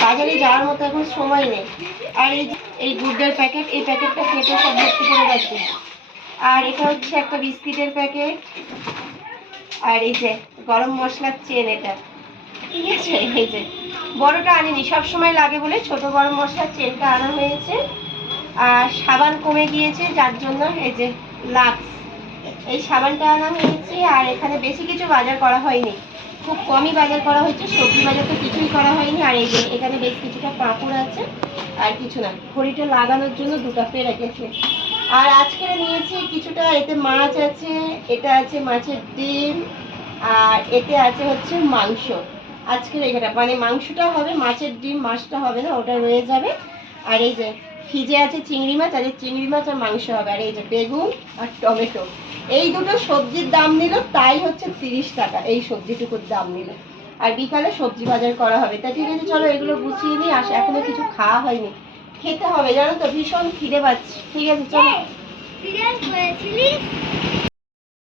বাজারে যাওয়ার মতো এখন সময় নেই। আর এই এই প্যাকেট এই প্যাকেটটা কেটে রাখছি আর এটা হচ্ছে একটা বিস্কিটের প্যাকেট আর এই যে, গরম মশলার চেন এটা। ঠিক আছে? এই যে। বড়টা আনিনি সব সময় লাগে বলে। ছোট গরম মশলার চেনটা আনা হয়েছে। আর সাবান কমে গিয়েছে, যার জন্য এই যে লাক্স। এই সাবানটা আনা হয়েছে, আর এখানে বেশি কিছু বাজার করা হয়নি। খুব কমই বাজার করা হয়েছে সবজি বাজার তো কিছুই করা হয়নি। আর এই যে এখানে বেশ কিছুটা পাঁপড় আছে, আর কিছু না। খড়িটা লাগানোর জন্য দুটা ফের রেখেছে আর আজকে নিয়েছি কিছুটা, এতে মাছ আছে, এটা আছে মাছের ডিম, আর এতে আছে হচ্ছে মাংস। আজকের এইটা মানে মাংসটা হবে, মাছের ডিম, মাছটা হবে না, ওটা রয়ে যাবে। আর এই যে ফ্রিজে আছে চিংড়ি মাছ, আর এই চিংড়ি মাছ আর মাংস হবে। আর এই যে বেগুন আর টমেটো। এই দুটো সবজির দাম নিল, তাই হচ্ছে তিরিশ টাকা, এই সবজিটুকুর দাম নিল। আর বিকালে সবজি বাজার করা হবে। তা ঠিক আছে, চলো এগুলো গুছিয়ে নিই আস। এখনও কিছু খাওয়া হয়নি। খেতে হবে, জানো তো? ভীষণ খিদে পাচ্ছি। ঠিক আছে, চলো। করেছিলি